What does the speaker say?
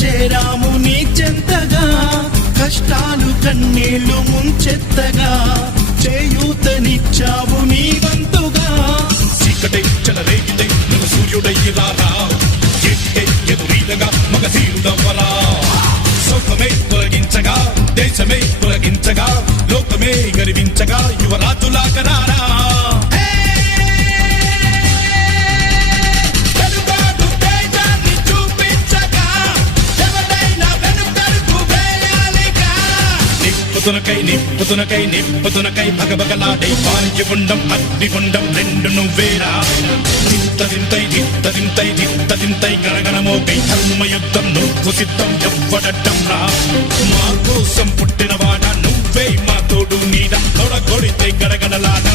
చేరాము నీ చెంతగా, కష్టాలు కన్నీళ్లు ముంచెత్తగా, చేయూతనిచ్చావు నీ వంతుగా. చీకటే చెలరేగితే నువ్వు సూర్యుడయ్యి రారా, ఎదురీదగా మగ తీరుదవ్వరా. సౌఖమే తొలగించగా, దేశమే తొలగించగా, లోకమే గర్వించగా, యువరాజులాగా రారా. నిప్పుతునకై నిప్పుతునకై భగభగలాడే పాండ్యగుండం అగ్నిగుండం రెండు నువ్వేరా. దింతై గణగణమోకై ధర్మయుద్ధం నువ్వు సిద్ధం ఎవ్వడట్టం రా. మా కోసం పుట్టినవాడ నువ్వే మా తోడు నీడ, తొడగొడితే గడగడలాగా